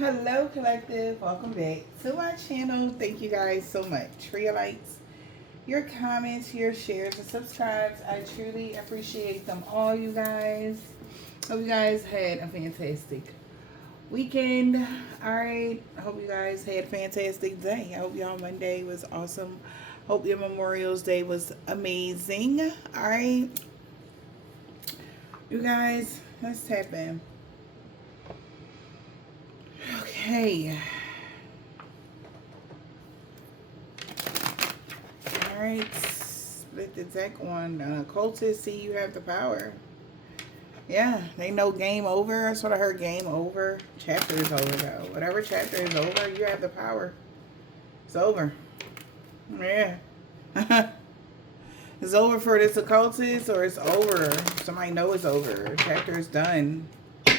Hello, collective. Welcome back to my channel. Thank you guys so much for your likes, your comments, your shares, and subscribes. I truly appreciate them all, you guys. Hope you guys had a fantastic weekend. All right. I hope you guys had a fantastic day. I hope y'all Monday was awesome. Hope your Memorial's Day was amazing. All right. You guys, let's tap in. Okay. All right. Split the deck on cultists. See, you have the power. Yeah, they know game over. That's what I heard. Game over. Chapter is over though. Whatever chapter is over, you have the power. It's over. Yeah. It's over for this occultist, or it's over. Somebody know it's over. Chapter is done. All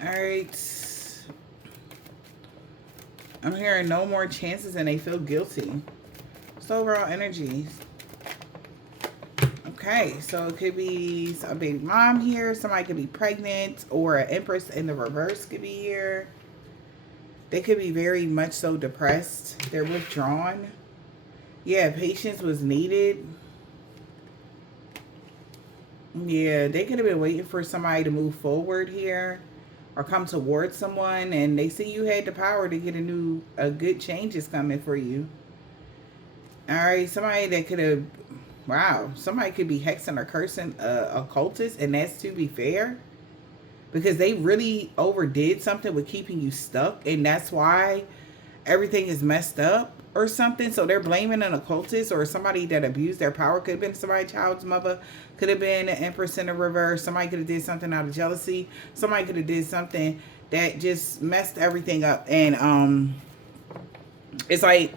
right. I'm hearing no more chances and they feel guilty. It's overall energies. Okay, so it could be a baby mom here. Somebody could be pregnant, or an empress in the reverse could be here. They could be very much so depressed. They're withdrawn. Yeah, patience was needed. Yeah, they could have been waiting for somebody to move forward here or come towards someone, and they see you had the power to get a good change is coming for you. All right, somebody that could have, wow, somebody could be hexing or cursing a occultist, and that's to be fair, because they really overdid something with keeping you stuck, and that's why everything is messed up or something. So they're blaming an occultist or somebody that abused their power. Could have been somebody's child's mother, could have been an empress in the reverse. Somebody could have did something out of jealousy. Somebody could have did something that just messed everything up. And it's like,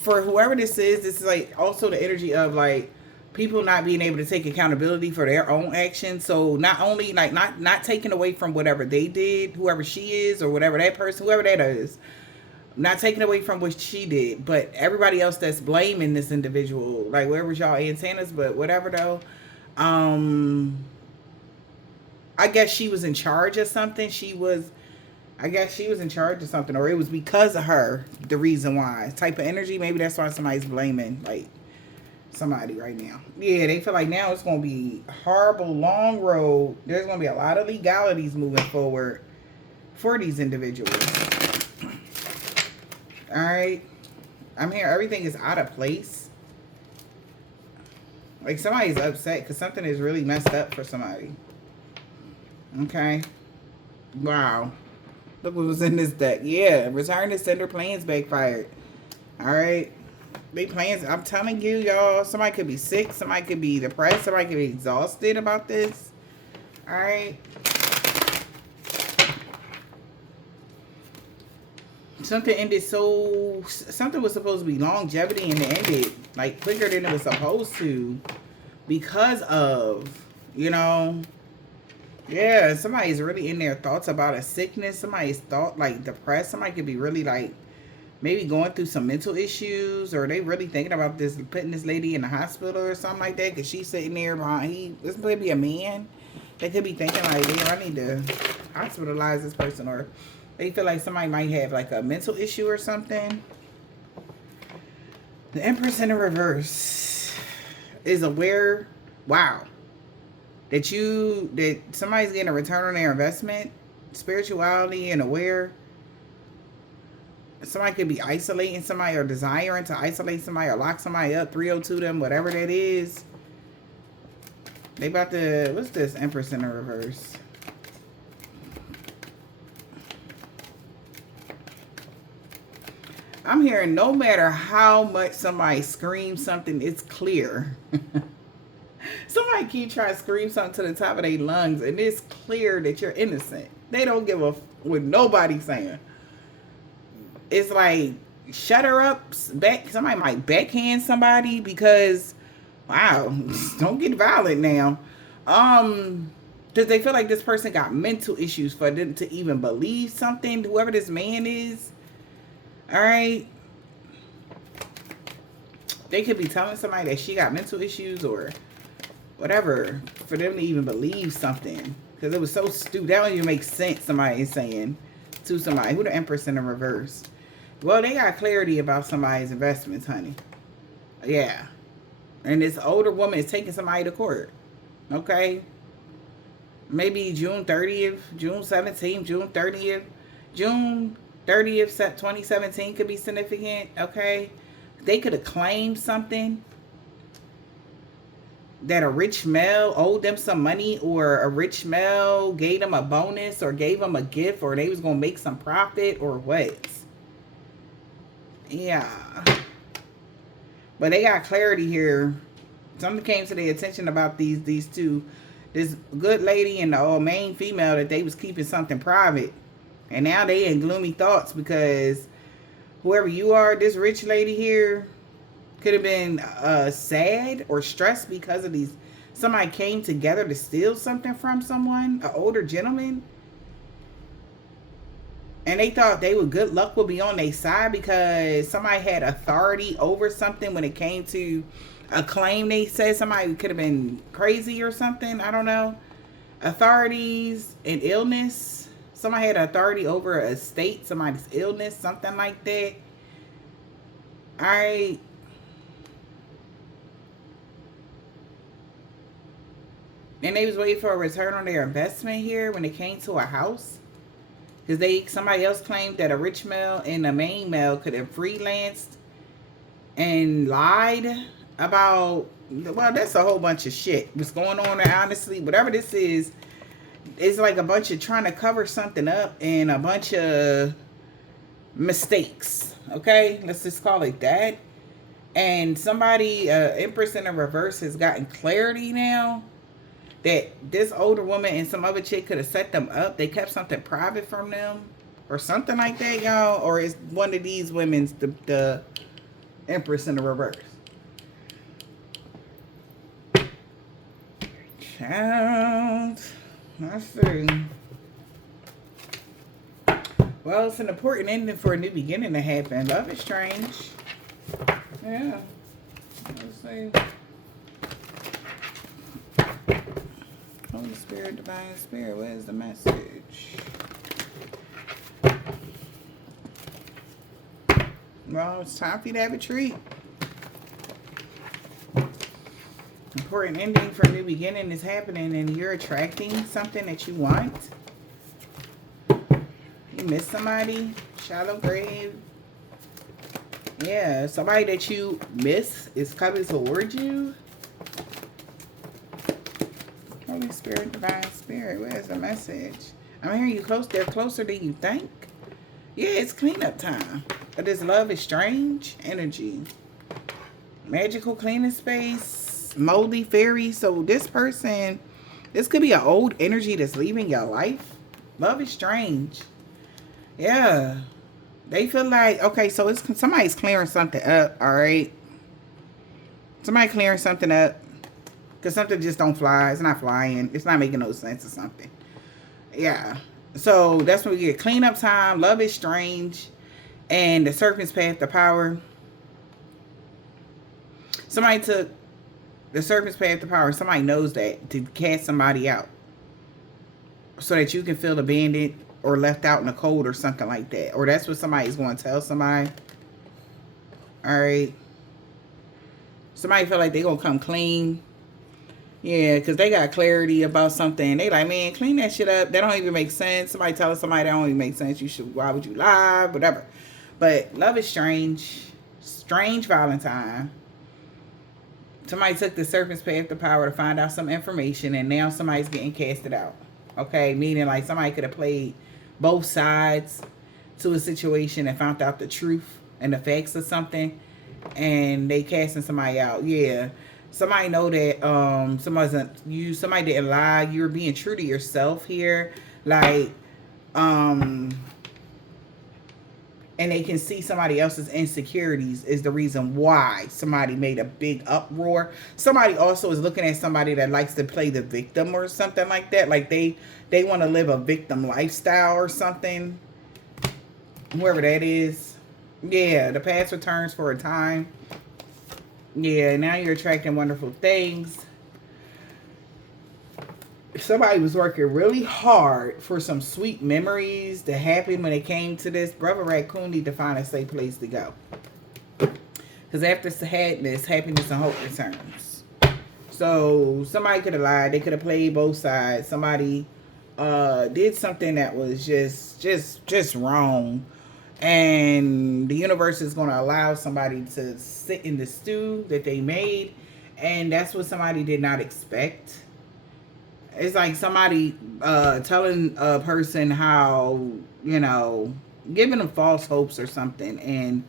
for whoever this is like also the energy of like people not being able to take accountability for their own actions. So not only like not taking away from whatever they did, whoever she is or whatever that person, whoever that is, not taking away from what she did, but everybody else that's blaming this individual, like wherever y'all antennas, but whatever though. I guess she was in charge of something. I guess she was in charge of something, or it was because of her, the reason why. Type of energy, maybe that's why somebody's blaming, like, somebody right now. Yeah, they feel like now it's going to be a horrible, long road. There's going to be a lot of legalities moving forward for these individuals. All right. I'm here. Everything is out of place. Like, somebody's upset because something is really messed up for somebody. Okay. Wow. Look what was in this deck. Yeah, return to sender plans backfired. All right. They plans, I'm telling you, y'all, somebody could be sick. Somebody could be depressed. Somebody could be exhausted about this. All right. Something ended something was supposed to be longevity and it ended like quicker than it was supposed to because of, you know, yeah, somebody's really in their thoughts about a sickness. Somebody's thought like depressed. Somebody could be really like maybe going through some mental issues, or they really thinking about this, putting this lady in the hospital or something like that, because she's sitting there behind. This could be a man. They could be thinking like, damn, I need to hospitalize this person, or they feel like somebody might have like a mental issue or something. The Empress in the reverse is aware, wow, that somebody's getting a return on their investment, spirituality, and aware. Somebody could be isolating somebody or desiring to isolate somebody or lock somebody up, 302 them, whatever that is. They about to, what's this Empress in the reverse? I'm hearing no matter how much somebody screams something, it's clear. Somebody keep trying to scream something to the top of their lungs, and it's clear that you're innocent. They don't give a what nobody's saying. It's like, shut her up. Somebody might backhand somebody because, wow, don't get violent now. Because they feel like this person got mental issues for them to even believe something, whoever this man is. All right. They could be telling somebody that she got mental issues or whatever for them to even believe something, because it was so stupid. That don't even make sense. Somebody is saying to somebody. Who the Empress in the reverse? Well, they got clarity about somebody's investments, honey. Yeah. And this older woman is taking somebody to court. Okay? Maybe June 30th, June 17th, June 30th. June 30th, 2017 could be significant. Okay? They could have claimed something that a rich male owed them some money, or a rich male gave them a bonus or gave them a gift, or they was going to make some profit, or what. Yeah. But they got clarity here. Something came to their attention about these two. This good lady and the main female, that they was keeping something private. And now they in gloomy thoughts because whoever you are, this rich lady here, could have been sad or stressed because of these. Somebody came together to steal something from someone, an older gentleman. And they thought good luck would be on their side because somebody had authority over something when it came to a claim. They said somebody could have been crazy or something. I don't know. Authorities and illness. Somebody had authority over a state, somebody's illness, something like that. All right. And they was waiting for a return on their investment here when it came to a house. Because somebody else claimed that a rich male and a main male could have freelanced and lied about, well, that's a whole bunch of shit what's going on there, honestly. Whatever this is, it's like a bunch of trying to cover something up and a bunch of mistakes. Okay? Let's just call it that. And somebody, Empress in the reverse, has gotten clarity now that this older woman and some other chick could have set them up. They kept something private from them or something like that, y'all. Or is one of these women's the Empress in the reverse? Child. Let's see. Well, it's an important ending for a new beginning to happen. Love is strange. Yeah. Let's see. Holy Spirit, Divine Spirit, what is the message? Well, it's time for you to have a treat. Important ending for a new beginning is happening, and you're attracting something that you want. You miss somebody. Shallow grave. Yeah, somebody that you miss is coming towards you. Holy Spirit, Divine Spirit, where's the message? I'm hearing you close. They're closer than you think. Yeah, it's cleanup time. But this love is strange energy. Magical cleaning space. Moldy fairy. So this person, this could be an old energy that's leaving your life. Love is strange. Yeah. They feel like, okay, so it's somebody's clearing something up, all right? Somebody clearing something up. Because something just don't fly. It's not flying. It's not making no sense or something. Yeah. So that's when we get cleanup time. Love is strange. And the serpent's path to power. Somebody took the serpent's path to power. Somebody knows that to cast somebody out. So that you can feel abandoned or left out in the cold or something like that. Or that's what somebody's going to tell somebody. All right. Somebody feel like they're going to come clean. Yeah, because they got clarity about something. They like, man, clean that shit up. That don't even make sense. Somebody telling somebody that don't even make sense. You should, why would you lie? Whatever. But love is strange. Strange Valentine. Somebody took the serpent's path to power to find out some information, and now somebody's getting casted out. Okay, meaning like somebody could have played both sides to a situation and found out the truth and the facts of something, and they casting somebody out. Yeah. Somebody know that somebody didn't lie. You're being true to yourself here. Like, and they can see somebody else's insecurities is the reason why somebody made a big uproar. Somebody also is looking at somebody that likes to play the victim or something like that. Like they want to live a victim lifestyle or something. Whoever that is. Yeah, the past returns for a time. Yeah, now you're attracting wonderful things. Somebody was working really hard for some sweet memories to happen when it came to this. Brother Raccoon need to find a safe place to go. Because after sadness, happiness and hope returns. So somebody could have lied. They could have played both sides. Somebody did something that was just wrong. And the universe is going to allow somebody to sit in the stew that they made. And that's what somebody did not expect. It's like somebody telling a person how, you know, giving them false hopes or something. And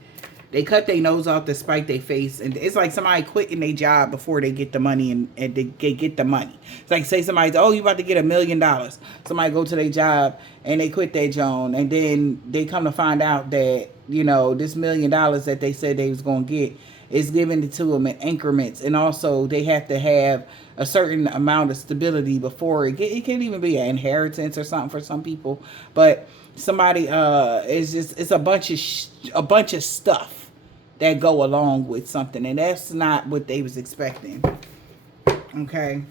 they cut their nose off to spite their face. And it's like somebody quitting their job before they get the money and they get the money. It's like, say somebody's, oh, you about to get $1 million. Somebody go to their job and they quit their job. And then they come to find out that, you know, this $1 million that they said they was going to get is given to them in increments. And also they have to have a certain amount of stability before it can't even be an inheritance or something for some people. But somebody it's a bunch of stuff that go along with something, and that's not what they was expecting. Okay.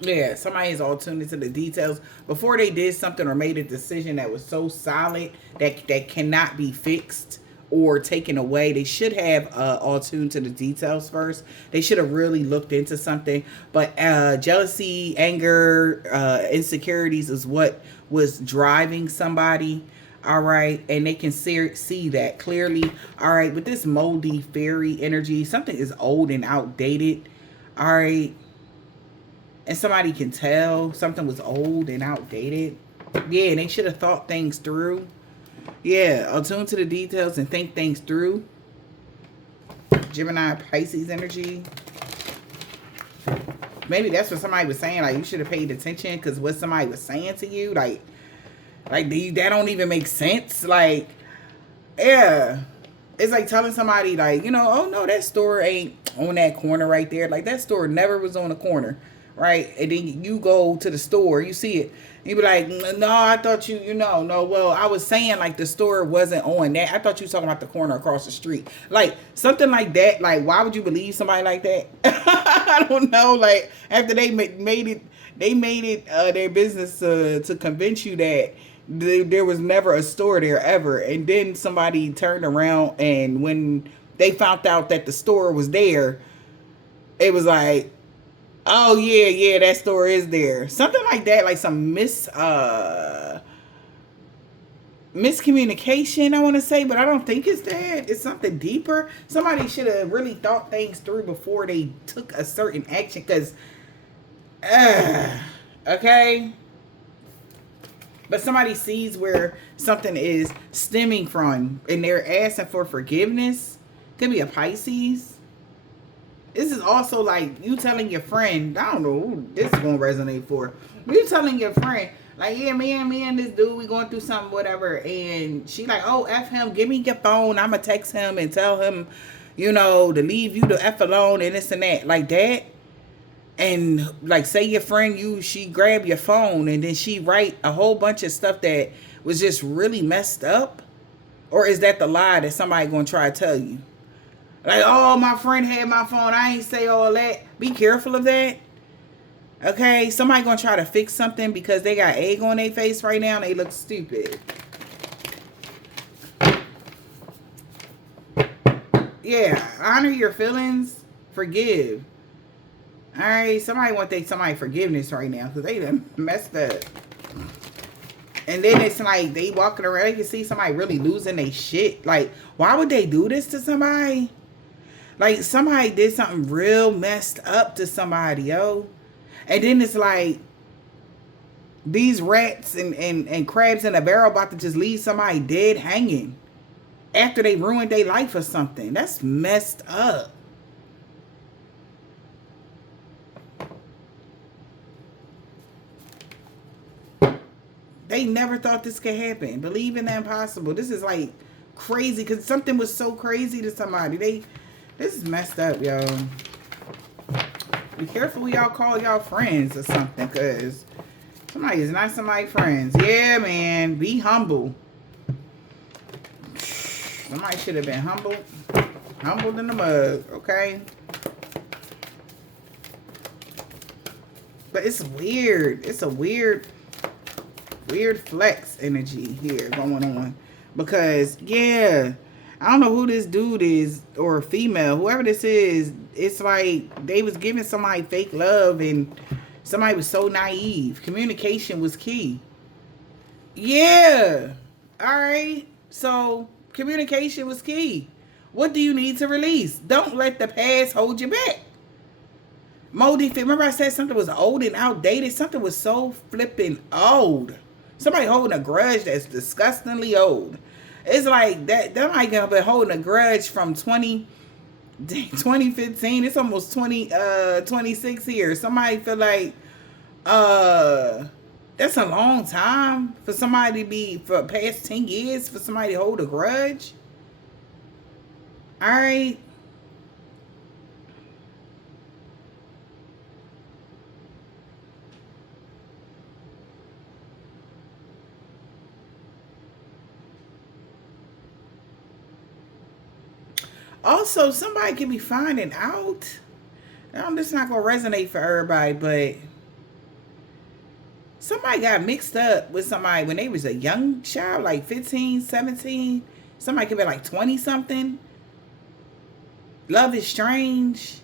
Yeah, somebody is all tuned into the details before they did something or made a decision that was so solid that cannot be fixed or taken away. They should have all tuned to the details first. They should have really looked into something. But jealousy, anger, insecurities is what was driving somebody. All right. And they can see that clearly. All right. With this moldy fairy energy, something is old and outdated. All right. And somebody can tell something was old and outdated. Yeah, they should have thought things through. Yeah, attune to the details and think things through. Gemini, Pisces energy. Maybe that's what somebody was saying. Like, you should have paid attention because what somebody was saying to you, like that don't even make sense. Like, yeah. It's like telling somebody, like, you know, oh, no, that store ain't on that corner right there. Like, that store never was on the corner, right? And then you go to the store, you see it. You be like, no, I thought no, well, I was saying, like, the store wasn't on that. I thought you were talking about the corner across the street. Like, something like that. Like, why would you believe somebody like that? I don't know. Like, after they made it their business to convince you that there was never a store there ever. And then somebody turned around, and when they found out that the store was there, it was like, oh, yeah, that store is there. Something like that, like some miscommunication, I want to say, but I don't think it's that. It's something deeper. Somebody should have really thought things through before they took a certain action, because, okay? But somebody sees where something is stemming from, and they're asking for forgiveness. Could be a Pisces. This is also like you telling your friend, I don't know who this is going to resonate for. You telling your friend, like, yeah, me and this dude, we going through something, whatever. And she like, oh, F him, give me your phone. I'm going to text him and tell him, you know, to leave you the F alone and this and that. Like that. And like, say your friend, she grab your phone and then she write a whole bunch of stuff that was just really messed up. Or is that the lie that somebody going to try to tell you? Like, oh, my friend had my phone. I ain't say all that. Be careful of that. Okay? Somebody going to try to fix something because they got egg on their face right now and they look stupid. Yeah. Honor your feelings. Forgive. All right? Somebody want somebody forgiveness right now because they done messed up. And then it's like they walking around. You can see somebody really losing their shit. Like, why would they do this to somebody? Like, somebody did something real messed up to somebody, yo. And then it's like, these rats and crabs in a barrel about to just leave somebody dead hanging after they ruined their life or something. That's messed up. They never thought this could happen. Believe in the impossible. This is like crazy because something was so crazy to somebody. This is messed up, yo. Be careful who y'all call y'all friends or something, because somebody is not somebody's friends. Yeah, man. Be humble. Somebody should have been humble. Humbled in the mud, okay? But it's weird. It's a weird flex energy here going on. Because, yeah, I don't know who this dude is or female. Whoever this is, it's like they was giving somebody fake love and somebody was so naive. Communication was key. Yeah. All right. So communication was key. What do you need to release? Don't let the past hold you back. Moldy fit. Remember I said something was old and outdated? Something was so flipping old. Somebody holding a grudge that's disgustingly old. It's like that might have been holding a grudge from 2015. It's almost 26 years. Somebody feel like that's a long time for somebody to be, for past 10 years, for somebody to hold a grudge. All right. Also, somebody could be finding out. This not going to resonate for everybody, but somebody got mixed up with somebody when they was a young child, like 15, 17. Somebody could be like 20-something. Love is strange.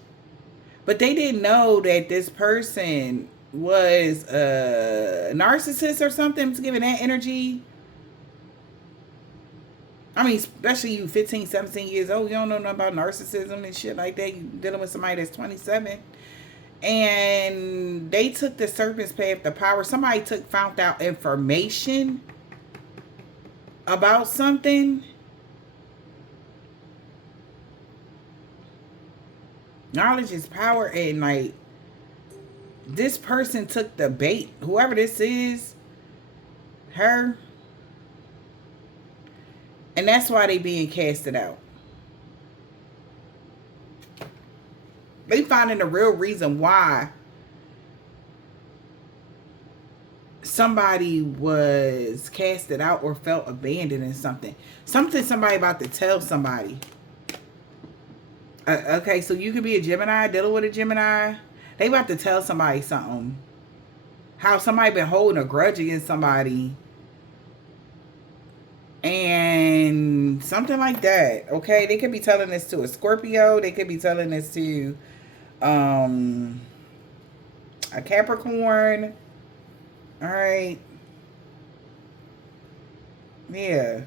But they didn't know that this person was a narcissist or something. It's giving that energy. I mean, especially you 15, 17 years old, you don't know nothing about narcissism and shit like that. You dealing with somebody that's 27. And they took the serpent's path to power. Somebody found out information about something. Knowledge is power, and like this person took the bait. Whoever this is, her. And that's why they being casted out. They finding the real reason why somebody was casted out or felt abandoned in something. Somebody about to tell somebody. Okay, so you could be a Gemini, dealing with a Gemini. They about to tell somebody something. How somebody been holding a grudge against somebody. And something like that. Okay, they could be telling this to a Scorpio. They could be telling this to a Capricorn. All right. Yeah.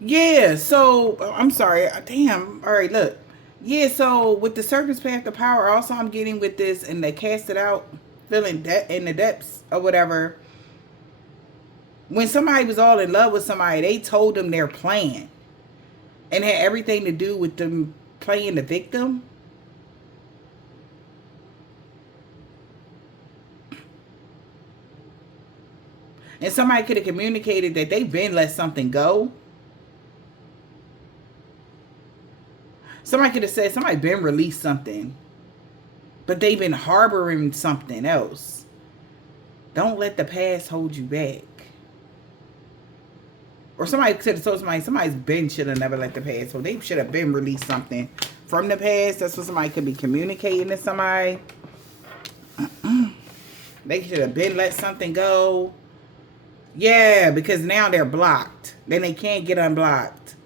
Yeah, so I'm sorry. Damn. All right, look. Yeah, so with the serpent's path to power, also I'm getting with this and they cast it out, feeling in the depths or whatever. When somebody was all in love with somebody, they told them their plan. And had everything to do with them playing the victim. And somebody could have communicated that they've been let something go. Somebody could have said somebody been released something. But they've been harboring something else. Don't let the past hold you back. Or somebody could have told somebody's been should have never let the past hold. They should have been released something from the past. That's what somebody could be communicating to somebody. They should have been let something go. Yeah, because now they're blocked. Then they can't get unblocked.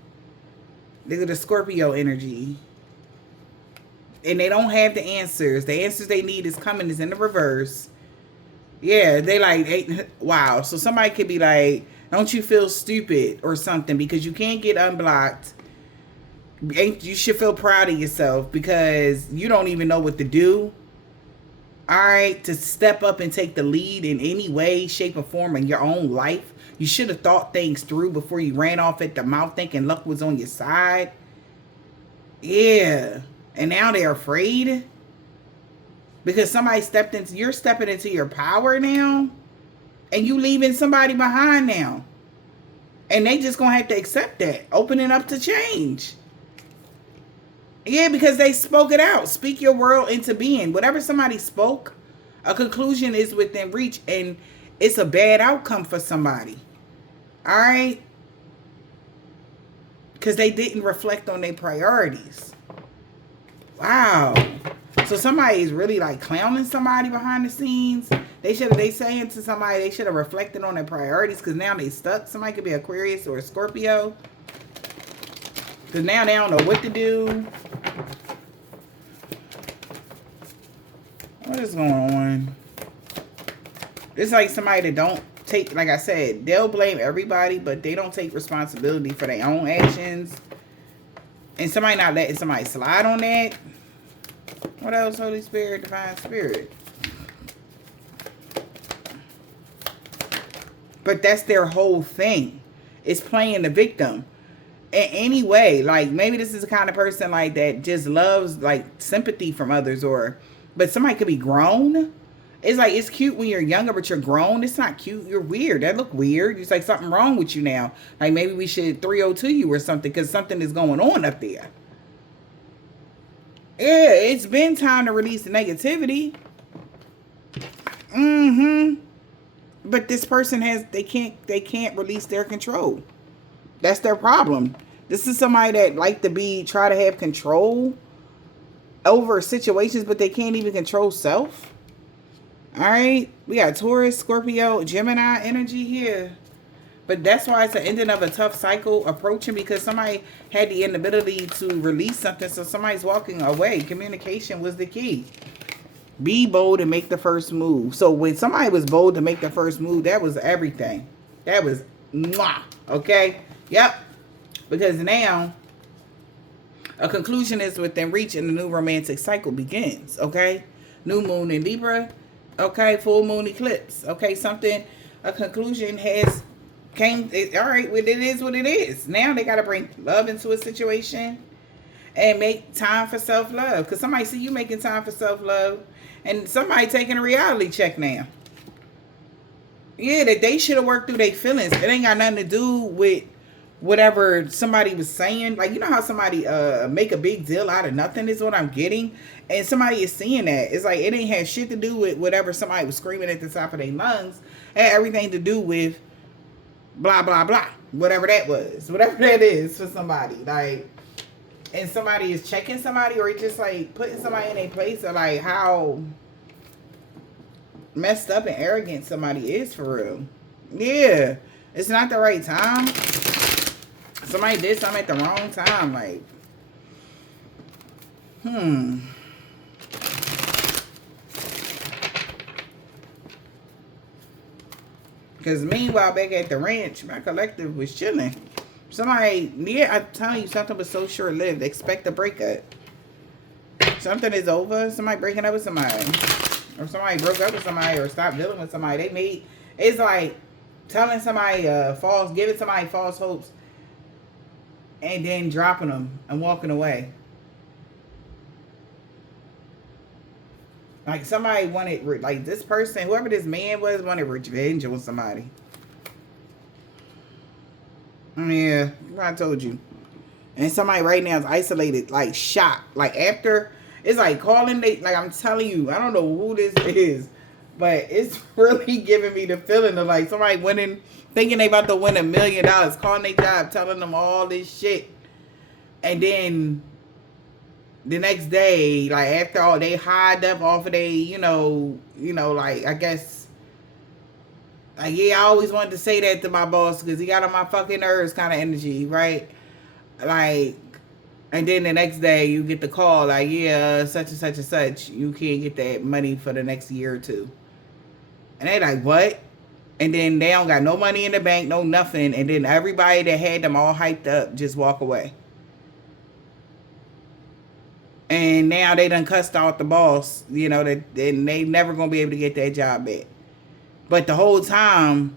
Look at the Scorpio energy. And they don't have the answers. The answers they need is coming, is in the reverse. Yeah, they like, hey, wow. So somebody could be like, don't you feel stupid or something because you can't get unblocked. You should feel proud of yourself because you don't even know what to do. All right, to step up and take the lead in any way, shape, or form in your own life. You should have thought things through before you ran off at the mouth thinking luck was on your side. Yeah. And now they're afraid. Because somebody you're stepping into your power now. And you leaving somebody behind now. And they just going to have to accept that. Opening up to change. Yeah, because they spoke it out. Speak your world into being. Whatever somebody spoke, a conclusion is within reach. And it's a bad outcome for somebody. All right? because they didn't reflect on their priorities. Wow. So somebody is really like clowning somebody behind the scenes. They saying to somebody they should have reflected on their priorities, because now they stuck. Somebody could be Aquarius or a Scorpio, because now they don't know what to do. What is going on? It's like somebody that don't take, like I said, they'll blame everybody, but they don't take responsibility for their own actions. And somebody not letting somebody slide on that. What else? Holy Spirit, Divine Spirit. But that's their whole thing. It's playing the victim. In any way. Like, maybe this is the kind of person like that just loves like sympathy from others, but somebody could be grown. It's like, it's cute when you're younger, but you're grown. It's not cute. You're weird. That look weird. It's like something wrong with you now. Like maybe we should 302 you or something, because something is going on up there. Yeah, it's been time to release the negativity. But this person they can't release their control. That's their problem. This is somebody that like to try to have control over situations, but they can't even control self. All right, we got Taurus, Scorpio, Gemini energy here. But that's why it's the ending of a tough cycle approaching, because somebody had the inability to release something, so somebody's walking away. Communication was the key. Be bold and make the first move. So when somebody was bold to make the first move, that was everything. That was mwah, okay? Yep. Because now a conclusion is within reach and the new romantic cycle begins, okay? New moon in Libra, okay? Full moon eclipse, okay? A conclusion has came. All right, well, it is what it is. Now they got to bring love into a situation and make time for self-love. Because somebody see you making time for self-love, and somebody taking a reality check now. Yeah, that they should have worked through their feelings. It ain't got nothing to do with whatever somebody was saying. Like, you know how somebody make a big deal out of nothing is what I'm getting. And somebody is seeing that. It's like, it ain't have shit to do with whatever somebody was screaming at the top of their lungs. It had everything to do with blah, blah, blah. Whatever that was. Whatever that is for somebody. Like, and somebody is checking somebody, or just like putting somebody in a place of like how messed up and arrogant somebody is for real. Yeah. It's not the right time. Somebody did something at the wrong time. Like, Because meanwhile, back at the ranch, my collective was chilling. Somebody, yeah, I'm telling you, something was so short-lived. Expect a breakup. Something is over. Somebody breaking up with somebody. Or somebody broke up with somebody or stopped dealing with somebody. It's like telling somebody giving somebody false hopes and then dropping them and walking away. Like somebody wanted, like this person, whoever this man was, wanted revenge on somebody. Yeah, I told you. And somebody right now is isolated, like shocked. Like after, it's like calling, like I'm telling you, I don't know who this is, but it's really giving me the feeling of like somebody winning, thinking they about to win $1 million, calling their job, telling them all this shit. And then the next day, like after all, they hide up off of they, like I guess, like, yeah, I always wanted to say that to my boss because he got on my fucking nerves kind of energy, right? Like, and then the next day you get the call, like, yeah, such and such and such, you can't get that money for the next year or two. And they like, what? And then they don't got no money in the bank, no nothing. And then everybody that had them all hyped up just walk away. And now they done cussed out the boss, that they never going to be able to get that job back. But the whole time,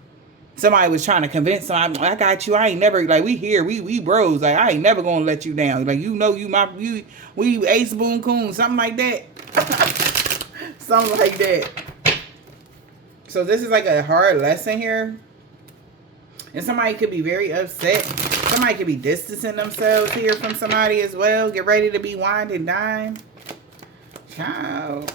somebody was trying to convince them, I got you. I ain't never, like, we here, we bros. Like, I ain't never going to let you down. Like, we ace boon coon, something like that. Something like that. So this is like a hard lesson here. And somebody could be very upset. Somebody could be distancing themselves here from somebody as well. Get ready to be wined and dined. Child.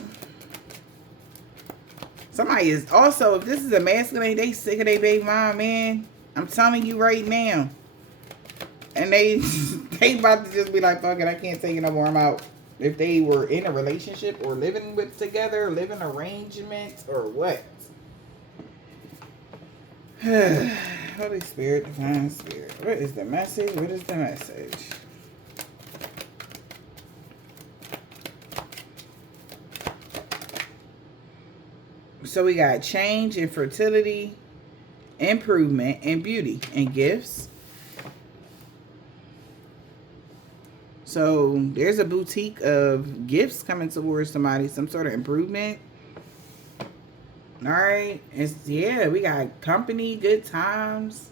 Somebody is also, if this is a masculine, they sick of their baby mom, man. I'm telling you right now. And they they about to just be like, fuck it, I can't take it no more, I'm out. If they were in a relationship or living with together, living arrangements or what. Holy Spirit, Divine Spirit. What is the message? What is the message? So we got change and fertility, improvement and beauty and gifts. So there's a boutique of gifts coming towards somebody, some sort of improvement. All right. Yeah, we got company, good times.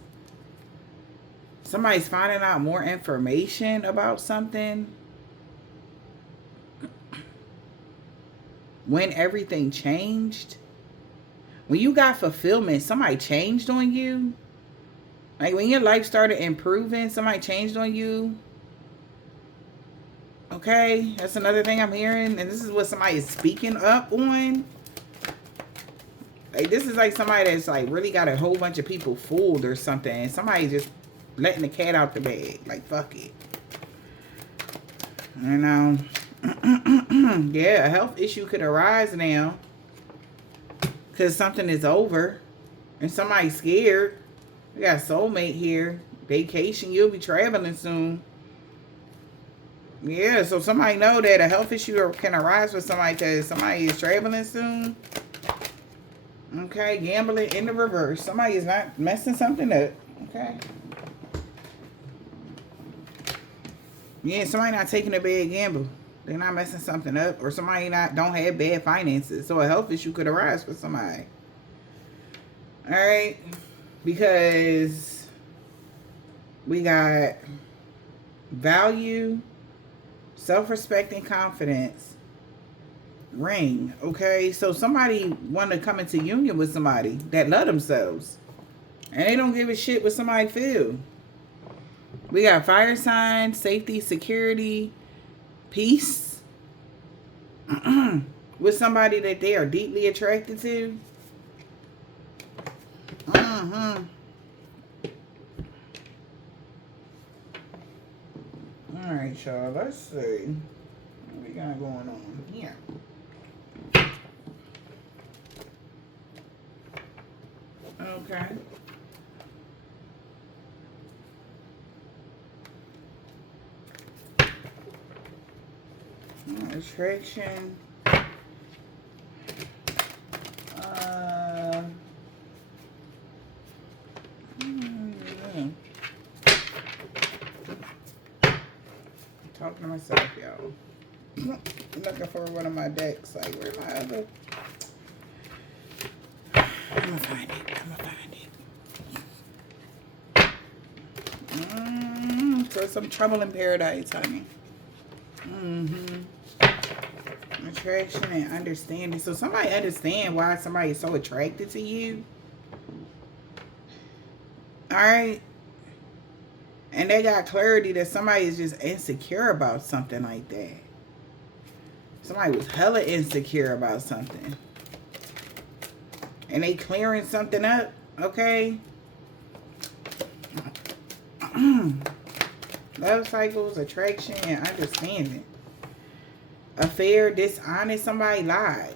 Somebody's finding out more information about something. When everything changed. When you got fulfillment, somebody changed on you. Like when your life started improving, somebody changed on you. Okay, that's another thing I'm hearing. And this is what somebody is speaking up on. Like this is like somebody that's like really got a whole bunch of people fooled or something. And somebody just letting the cat out the bag. Like, fuck it. You know? Yeah, a health issue could arise now. Because something is over. And somebody's scared. We got soulmate here. Vacation, you'll be traveling soon. Yeah, so somebody know that a health issue can arise with somebody because somebody is traveling soon. Okay, gambling in the reverse. Somebody is not messing something up. Okay. Yeah, somebody not taking a bad gamble. They're not messing something up. Or somebody don't have bad finances. So a health issue could arise for somebody. Alright. Because we got value, self-respect, and confidence. Ring. Okay. So somebody want to come into union with somebody that love themselves. And they don't give a shit what somebody feel. We got fire sign, safety, security, peace. With somebody that they are deeply attracted to. Alright, y'all. Let's see. What we got going on here? Okay. Attraction. Talking to myself, y'all. I'm looking for one of my decks. Like, where's my other? I'm gonna find it. So some trouble in paradise, honey. Attraction and understanding. So somebody understand why somebody is so attracted to you. Alright. And they got clarity that somebody is just insecure about something like that. Somebody was hella insecure about something. And they clearing something up. Okay. Love cycles, attraction, and understanding. Affair, dishonest, somebody lied.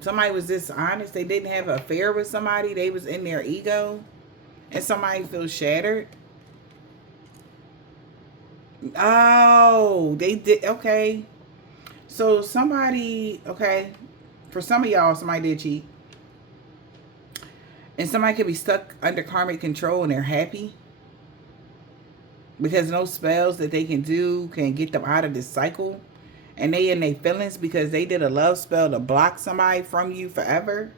Somebody was dishonest. They didn't have an affair with somebody. They was in their ego. And somebody feels shattered. Oh, they did. Okay. So somebody, okay. For some of y'all, somebody did cheat. And somebody could be stuck under karmic control and they're happy. Because no spells that they can do can get them out of this cycle. And they in their feelings because they did a love spell to block somebody from you forever.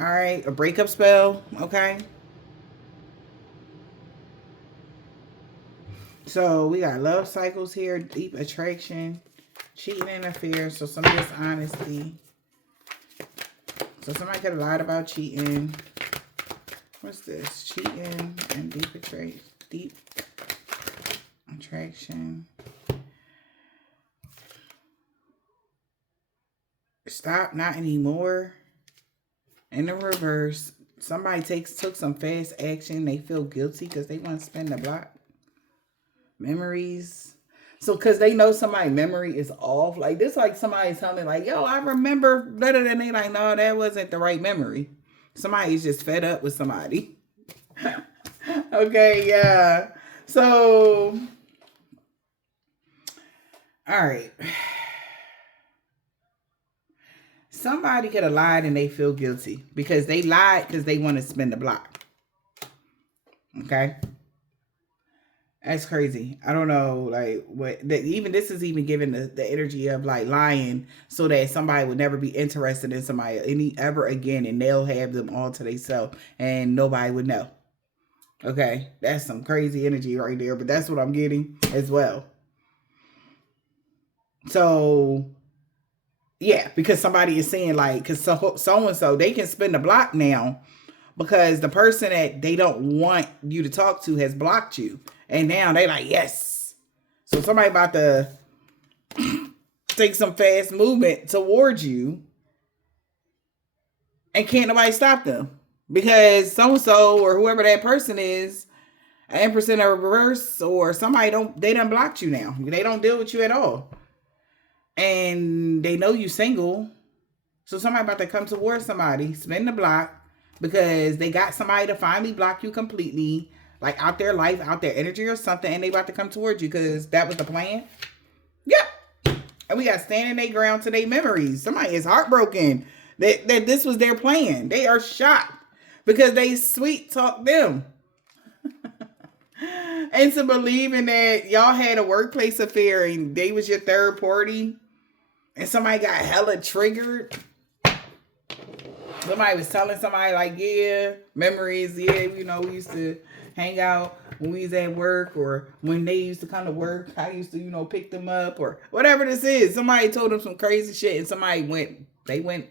Alright, a breakup spell, okay? So we got love cycles here, deep attraction, cheating and affair, so some dishonesty. So somebody could have lied about cheating. What's this? Cheating and deep attraction. Stop, not anymore. In the reverse, Somebody took some fast action. They feel guilty because they want to spend the block. Memories. So, because they know somebody's memory is off. Like, this like somebody telling me, like, yo, I remember better than they like, no, that wasn't the right memory. Somebody's just fed up with somebody. Okay, yeah. So, all right. Somebody could have lied and they feel guilty because they lied because they want to spend the block. Okay. That's crazy. I don't know, like what. Even this is even giving the energy of like lying so that somebody would never be interested in somebody ever again, and they'll have them all to themselves, and nobody would know. Okay, that's some crazy energy right there, but that's what I'm getting as well. So yeah, because somebody is saying like, because so and so they can spin the block now because the person that they don't want you to talk to has blocked you. And now they like, yes. So somebody about to take some fast movement towards you. And can't nobody stop them. Because so-and-so or whoever that person is, an Empress in a reverse or somebody they done blocked you now. They don't deal with you at all. And they know you single. So somebody about to come towards somebody, spin the block, because they got somebody to finally block you completely. Like out their life, out their energy or something, and they about to come towards you because that was the plan. Yep. And we got standing their ground to their memories. Somebody is heartbroken that this was their plan. They are shocked because they sweet talk them. And to believing that y'all had a workplace affair and they was your third party and somebody got hella triggered. Somebody was telling somebody like, yeah, memories, yeah, we used to hang out when we was at work, or when they used to come to work, I used to, pick them up, or whatever this is. Somebody told them some crazy shit and somebody went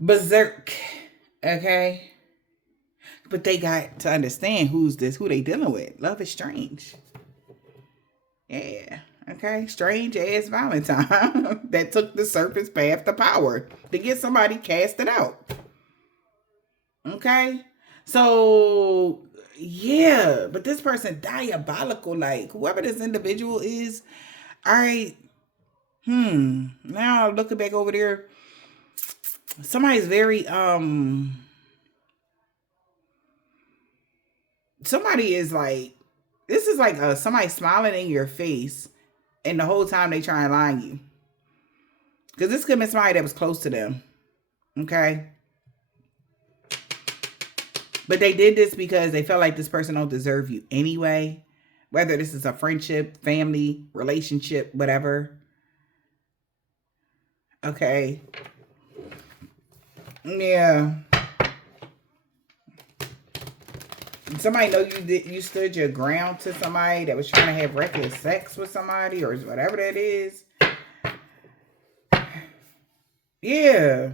berserk. Okay? But they got to understand who they dealing with. Love is strange. Yeah. Okay? Strange ass Valentine that took the serpent's path to power to get somebody casted out. Okay? So, yeah, but this person diabolical, like whoever this individual is. All right. Now looking back over there, somebody's very somebody is like, this is like somebody smiling in your face, and the whole time they try and lie on you. Because this could be somebody that was close to them. Okay. But they did this because they felt like this person don't deserve you anyway. Whether this is a friendship, family, relationship, whatever. Okay. Yeah. Somebody know you stood your ground to somebody that was trying to have reckless sex with somebody or whatever that is. Yeah.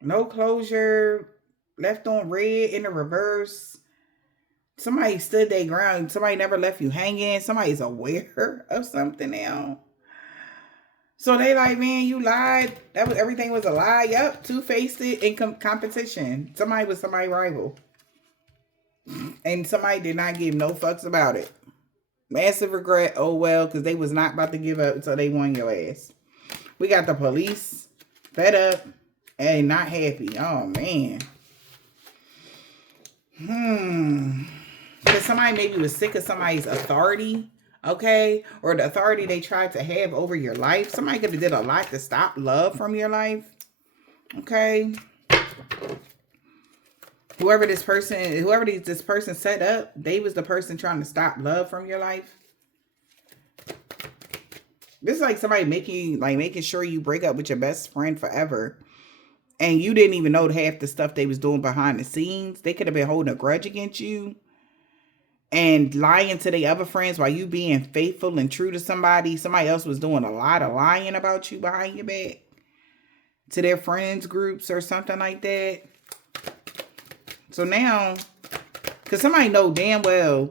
No closure. Left on red in the reverse. Somebody stood their ground. Somebody never left you hanging. Somebody's aware of something now. So they like, man, you lied. Everything was a lie. Yep, two-faced it in competition. Somebody was somebody's rival. And somebody did not give no fucks about it. Massive regret. Oh well, because they was not about to give up until they won your ass. We got the police fed up and not happy. Oh man. Because somebody maybe was sick of somebody's authority, okay? Or the authority they tried to have over your life. Somebody could have did a lot to stop love from your life, okay? Whoever this person set up, they was the person trying to stop love from your life. This is like somebody making sure you break up with your best friend forever. And you didn't even know half the stuff they was doing behind the scenes. They could have been holding a grudge against you and lying to their other friends while you being faithful and true to somebody. Somebody else was doing a lot of lying about you behind your back to their friends groups or something like that. So now, because somebody know damn well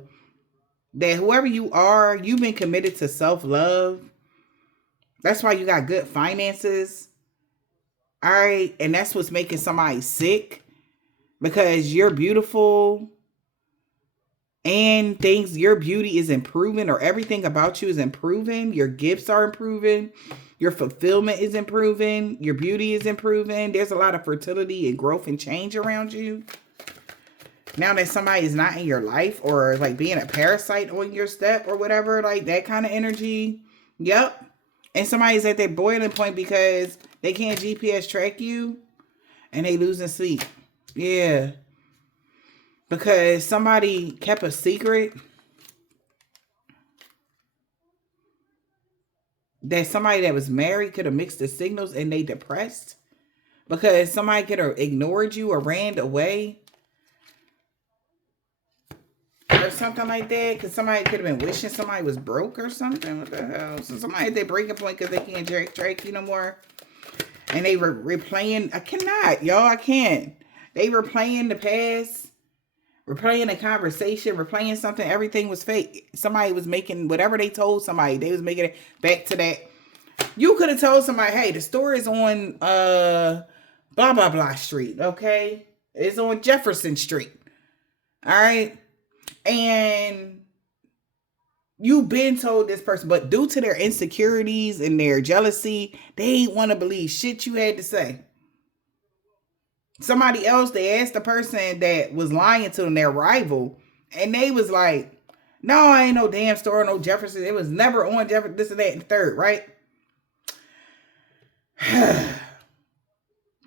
that whoever you are, you've been committed to self-love. That's why you got good finances. All right. And that's what's making somebody sick. because you're beautiful and your beauty is improving, or everything about you is improving. Your gifts are improving. Your fulfillment is improving. Your beauty is improving. There's a lot of fertility and growth and change around you. Now that somebody is not in your life, or like being a parasite on your step or whatever, like that kind of energy. Yep. And somebody's at their boiling point because they can't GPS track you and they losing sleep. Yeah. Because somebody kept a secret that somebody that was married could have mixed the signals and they depressed. Because somebody could have ignored you or ran away. Or something like that. Because somebody could have been wishing somebody was broke or something. What the hell? So somebody at their breaking point because they can't track you no more. And they were replaying. I cannot, y'all. I can't. They were playing the past. Replaying a conversation, replaying something, everything was fake. Somebody was making whatever they told somebody, they was making it back to that. You could have told somebody, hey, the store is on blah blah blah street, okay? It's on Jefferson Street. All right. And you've been told this person, but due to their insecurities and their jealousy, they ain't want to believe shit you had to say. Somebody else, they asked the person that was lying to them, their rival, and they was like, no, I ain't no damn store, no Jefferson. It was never on Jefferson, this and that and the third, right?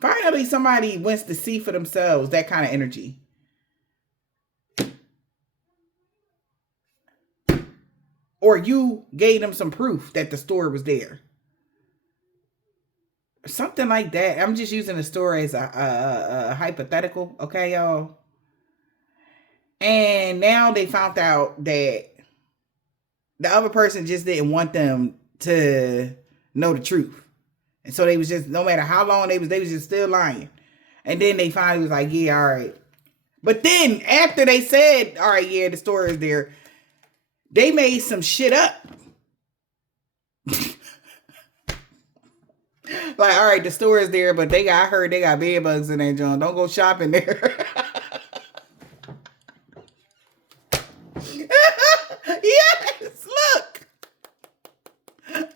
Finally, somebody wants to see for themselves that kind of energy. Or you gave them some proof that the store was there. Something like that. I'm just using the story as a hypothetical, okay, y'all? And now they found out that the other person just didn't want them to know the truth. And so they was just, no matter how long they was just still lying. And then they finally was like, yeah, all right. But then after they said, all right, yeah, the store is there, they made some shit up. Like, all right, the store is there, but I heard they got bed bugs in that joint. Don't go shopping there. Yes, look. Look,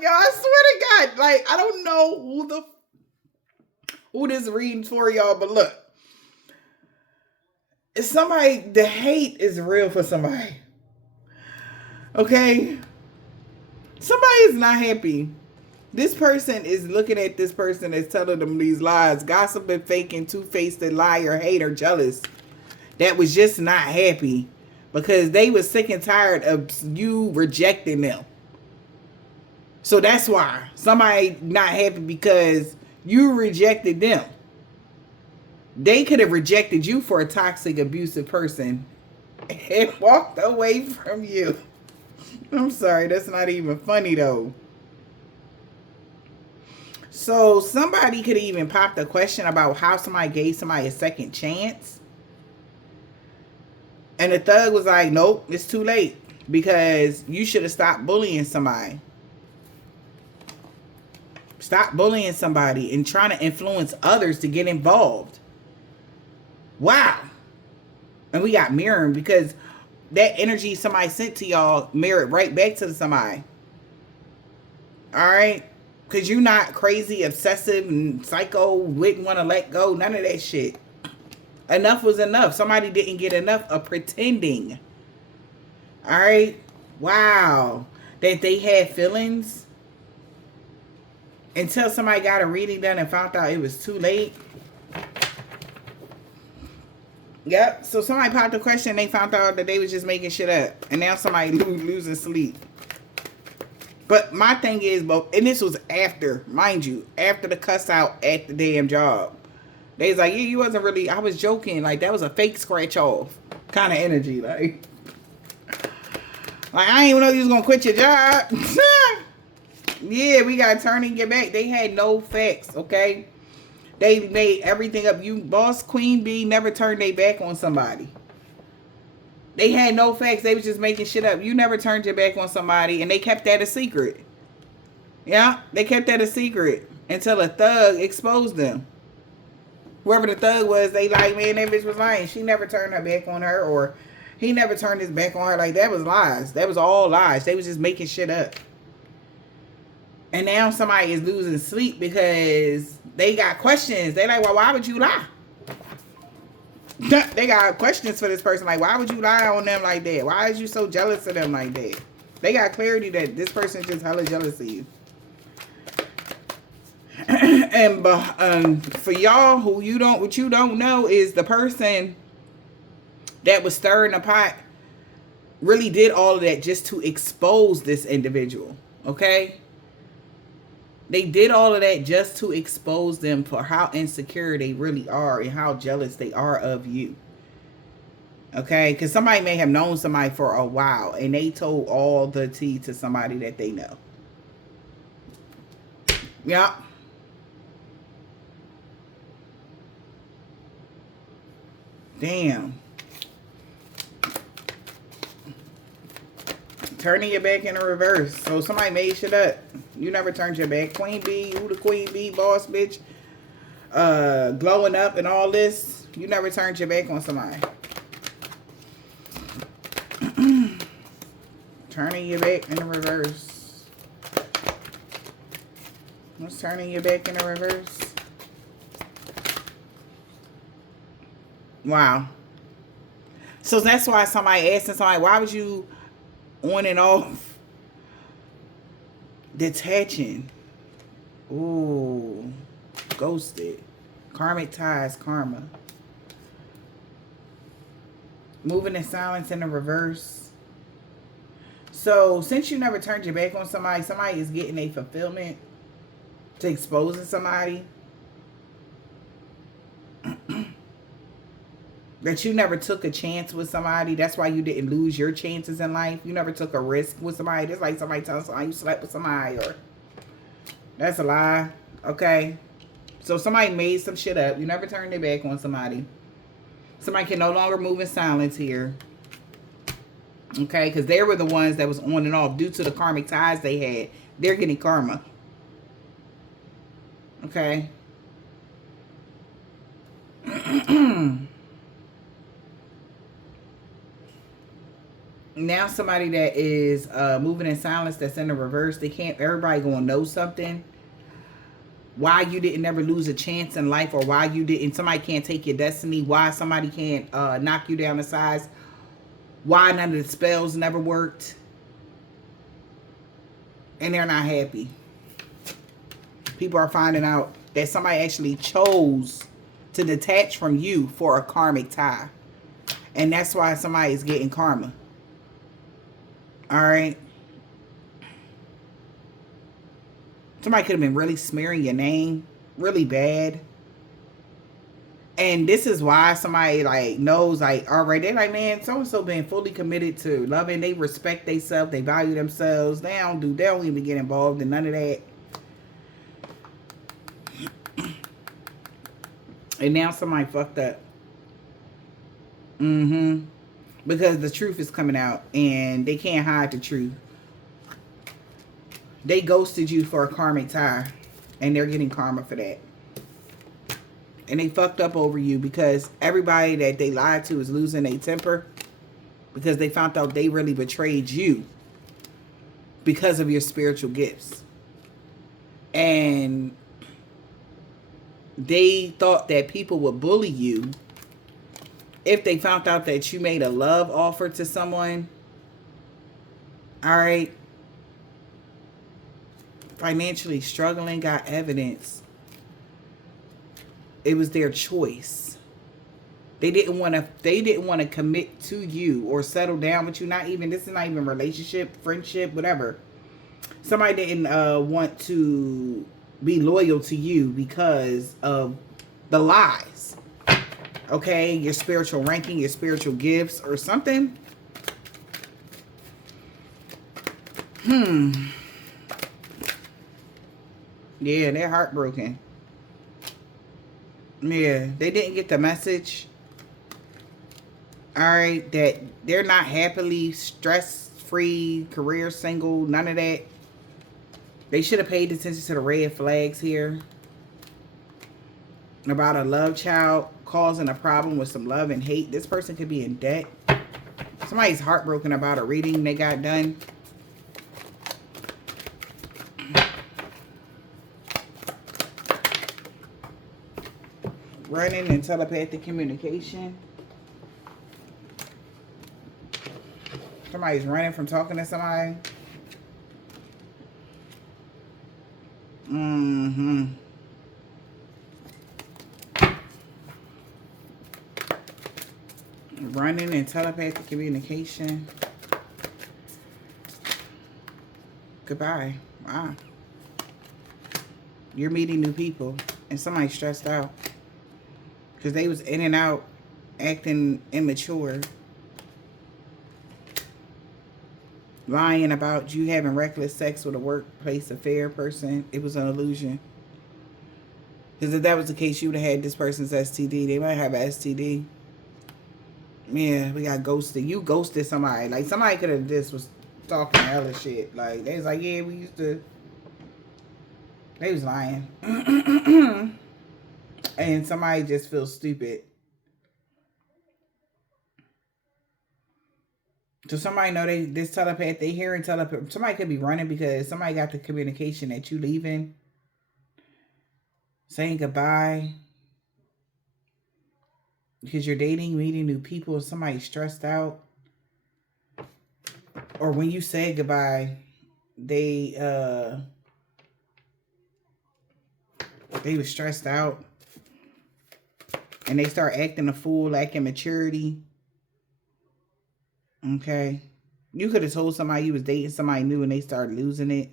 y'all, I swear to God. Like, I don't know who this reading's for, y'all, but look. It's somebody, the hate is real for somebody. Okay? Somebody is not happy. This person is looking at this person that's telling them these lies, gossiping, faking, two-faced, liar, hater, jealous. That was just not happy because they were sick and tired of you rejecting them. So that's why somebody not happy because you rejected them. They could have rejected you for a toxic, abusive person and walked away from you. I'm sorry, that's not even funny though. So somebody could have even popped a question about how somebody gave somebody a second chance. And the thug was like, nope, it's too late because you should have stopped bullying somebody. Stop bullying somebody and trying to influence others to get involved. Wow. And we got mirroring because that energy somebody sent to y'all mirrored right back to somebody. All right? Because you're not crazy, obsessive, and psycho, wouldn't want to let go. None of that shit. Enough was enough. Somebody didn't get enough of pretending. All right? Wow. That they had feelings until somebody got a reading done and found out it was too late. Yep. So somebody popped a question and they found out that they was just making shit up. And now somebody losing sleep. But my thing is, and this was after, mind you, after the cuss out at the damn job. They was like, yeah, you wasn't really, I was joking. Like, that was a fake scratch off kind of energy. Like I didn't even know you was going to quit your job. Yeah, we got to turn and get back. They had no facts, okay? They made everything up. You, boss, queen bee, never turned their back on somebody. They had no facts. They was just making shit up. You never turned your back on somebody, and they kept that a secret. Yeah, they kept that a secret until a thug exposed them. Whoever the thug was, they like, man, that bitch was lying. She never turned her back on her, or he never turned his back on her. Like, that was lies. That was all lies. They was just making shit up. And now somebody is losing sleep because they got questions. They like, well, why would you lie? They got questions for this person. Like, why would you lie on them like that? Why is you so jealous of them like that? They got clarity that this person just hella jealous of you. And for y'all what you don't know is the person that was stirring the pot really did all of that just to expose this individual. Okay? They did all of that just to expose them for how insecure they really are and how jealous they are of you. Okay? Because somebody may have known somebody for a while and they told all the tea to somebody that they know. Yeah. Damn. Turning your back in the reverse. So somebody made shit up. You never turned your back. Queen bee, who the queen bee, boss bitch, glowing up and all this. You never turned your back on somebody. Turning your back in the reverse. What's turning your back in the reverse? Wow. So that's why somebody asking somebody, why would you on and off detaching? Ooh, ghosted. Karmic ties, karma. Moving in silence in the reverse. So since you never turned your back on somebody, somebody is getting a fulfillment to exposing somebody. That you never took a chance with somebody. That's why you didn't lose your chances in life. You never took a risk with somebody. It's like somebody telling somebody you slept with somebody, or that's a lie. Okay? So somebody made some shit up. You never turned their back on somebody. Somebody can no longer move in silence here. Okay? Because they were the ones that was on and off due to the karmic ties they had. They're getting karma. Okay? Now somebody that is moving in silence, that's in the reverse, they can't, everybody gonna know something. Why you didn't never lose a chance in life, or why you didn't, somebody can't take your destiny, why somebody can't knock you down to size, why none of the spells never worked, and they're not happy. People are finding out that somebody actually chose to detach from you for a karmic tie. And that's why somebody is getting karma. Alright? Somebody could have been really smearing your name really bad. And this is why somebody like knows, like, alright, they're like, man, so-and-so been fully committed to loving. They respect themselves. They value themselves. They don't even get involved in none of that. And now somebody fucked up. Because the truth is coming out and they can't hide the truth. They ghosted you for a karmic tie and they're getting karma for that. And they fucked up over you because everybody that they lied to is losing their temper because they found out they really betrayed you because of your spiritual gifts. And they thought that people would bully you if they found out that you made a love offer to someone. Alright. Financially struggling, got evidence. It was their choice. They didn't want to commit to you or settle down with you. This is not even relationship, friendship, whatever. Somebody didn't want to be loyal to you because of the lies. Okay, your spiritual ranking, your spiritual gifts or something. Yeah, they're heartbroken. Yeah, they didn't get the message. Alright, that they're not happily, stress-free, career single, none of that. They should have paid attention to the red flags here. about a love child causing a problem with some love and hate. This person could be in debt. Somebody's heartbroken about a reading they got done. Running and telepathic communication. Somebody's running from talking to somebody. Running and telepathic communication. Goodbye. Wow. You're meeting new people and somebody's stressed out because they was in and out acting immature. Lying about you having reckless sex with a workplace affair person. It was an illusion. Because if that was the case, you would have had this person's STD. They might have an STD. Yeah, we got ghosted. You ghosted somebody. Like, somebody could have just was talking hella shit. Like, they was like, yeah, we used to. They was lying. And somebody just feels stupid. So somebody know this telepath, they hearing telepath. Somebody could be running because somebody got the communication that you leaving. Saying goodbye. Because you're dating, meeting new people, and somebody's stressed out. Or when you say goodbye, they were stressed out. And they start acting a fool, lacking maturity. Okay. You could have told somebody you was dating somebody new and they started losing it.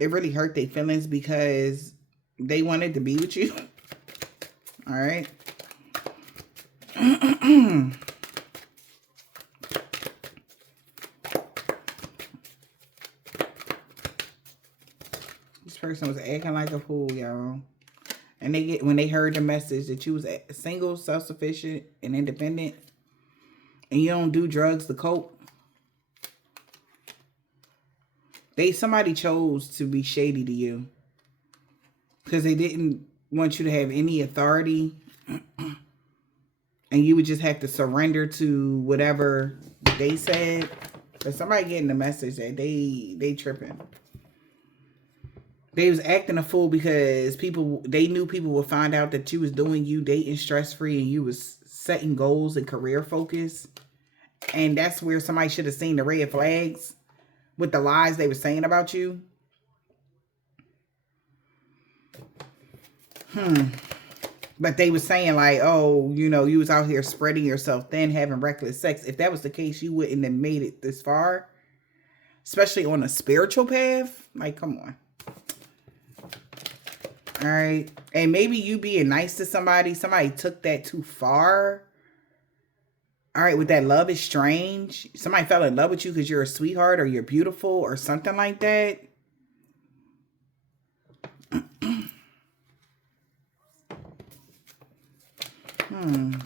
It really hurt their feelings because they wanted to be with you. All right. This person was acting like a fool, y'all. And when they heard the message that you was single, self-sufficient, and independent, and you don't do drugs to cope, somebody chose to be shady to you because they didn't want you to have any authority, and you would just have to surrender to whatever they said. But somebody getting the message that they tripping. They was acting a fool because they knew people would find out that you was doing you dating stress-free and you was setting goals and career focus. And that's where somebody should have seen the red flags with the lies they were saying about you. But they were saying like, oh, you know, you was out here spreading yourself thin, having reckless sex. If that was the case, you wouldn't have made it this far. Especially on a spiritual path. Like, come on. All right. And maybe you being nice to somebody took that too far. All right, with that love is strange. Somebody fell in love with you because you're a sweetheart or you're beautiful or something like that.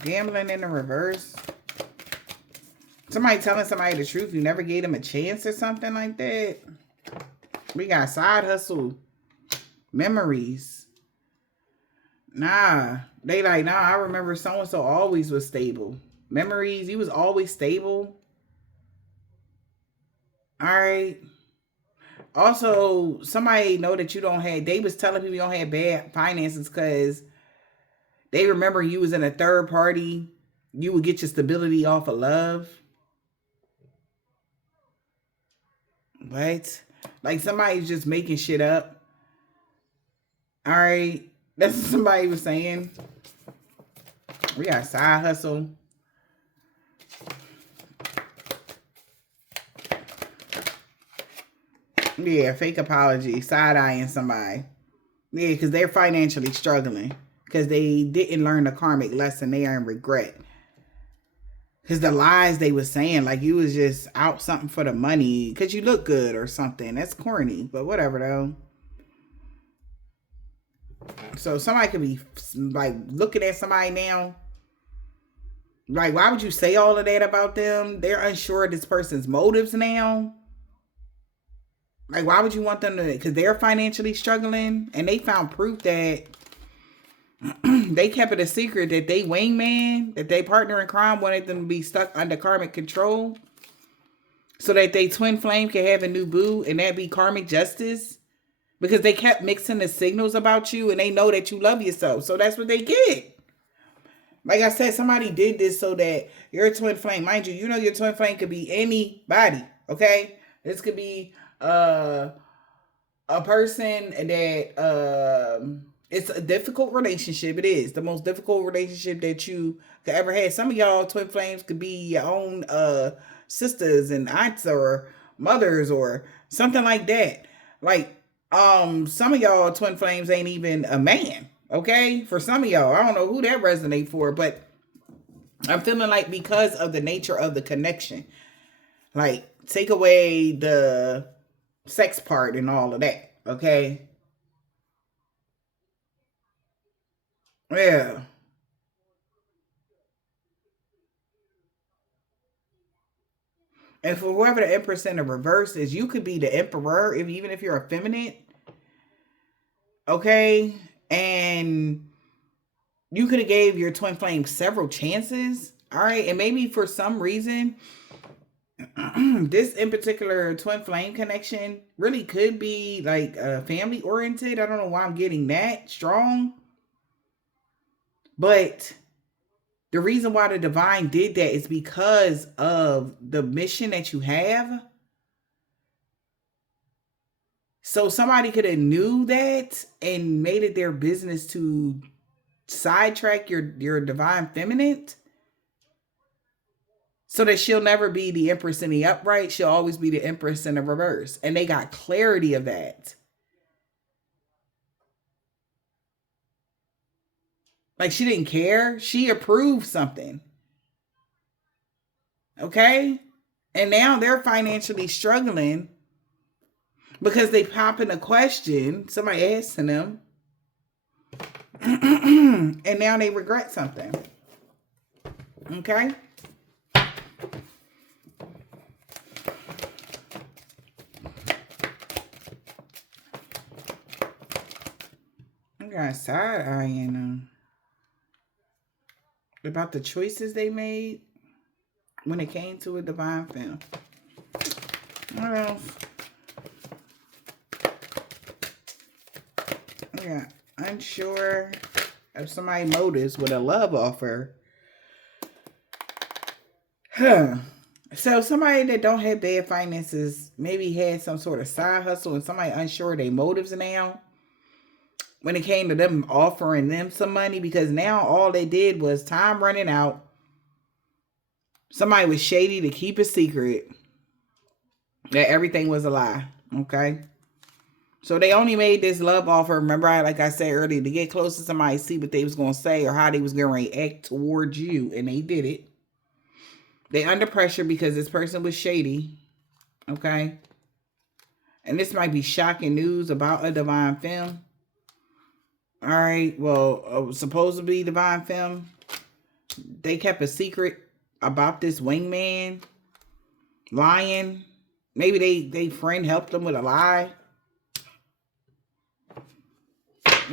Gambling in the reverse. Somebody telling somebody the truth. You never gave them a chance or something like that. We got side hustle. Memories. Nah. They like, nah, I remember so-and-so always was stable. Memories, you was always stable. All right. Also, somebody know that you don't have, they was telling people you don't have bad finances because they remember you was in a third party. You would get your stability off of love. What? Like somebody's just making shit up. All right. That's what somebody was saying. We got side hustle. Yeah, fake apology, side-eyeing somebody. Yeah, because they're financially struggling. Because they didn't learn the karmic lesson. They are in regret. Because the lies they were saying, like you was just out something for the money. Because you look good or something. That's corny. But whatever, though. So somebody could be, like, looking at somebody now. Like, why would you say all of that about them? They're unsure of this person's motives now. Like, why would you want them to? Because they're financially struggling. And they found proof that They kept it a secret that they wingman, that they partner in crime, wanted them to be stuck under karmic control so that they twin flame can have a new boo and that be karmic justice. Because they kept mixing the signals about you and they know that you love yourself. So that's what they get. Like I said, somebody did this so that your twin flame, mind you, you know your twin flame could be anybody, okay? This could be a person that it's a difficult relationship. It is the most difficult relationship that you could ever have. Some of y'all twin flames could be your own sisters and aunts or mothers or something like that. Like some of y'all twin flames ain't even a man. Okay, for some of y'all, I don't know who that resonate for, but I'm feeling like because of the nature of the connection, like take away the sex part and all of that. Okay, yeah. And for whoever the Empress in the reverse is, you could be the Emperor if even if you're effeminate. Okay, and you could have gave your twin flame several chances. All right, and maybe for some reason this in particular twin flame connection really could be like family oriented. I don't know why I'm getting that strong, but the reason why the divine did that is because of the mission that you have. So somebody could have knew that and made it their business to sidetrack your divine feminine so that she'll never be the Empress in the upright. She'll always be the Empress in the reverse. And they got clarity of that. Like she didn't care. She approved something. Okay? And now they're financially struggling because they pop in a question, somebody asking them, and now they regret something. Okay? I got side eyeing them about the choices they made when it came to a divine film. What else? Yeah, unsure of somebody's motives with a love offer. Huh. So somebody that don't have bad finances maybe had some sort of side hustle and somebody unsure of their motives now when it came to them offering them some money, because now all they did was time running out. Somebody was shady to keep a secret that everything was a lie. Okay. So they only made this love offer, remember, like I said earlier, to get close to somebody, see what they was going to say or how they was going to act towards you. And they did it. They under pressure because this person was shady. Okay. And this might be shocking news about a divine femme. All right. Well, supposedly divine femme. They kept a secret about this wingman lying. Maybe they friend helped them with a lie.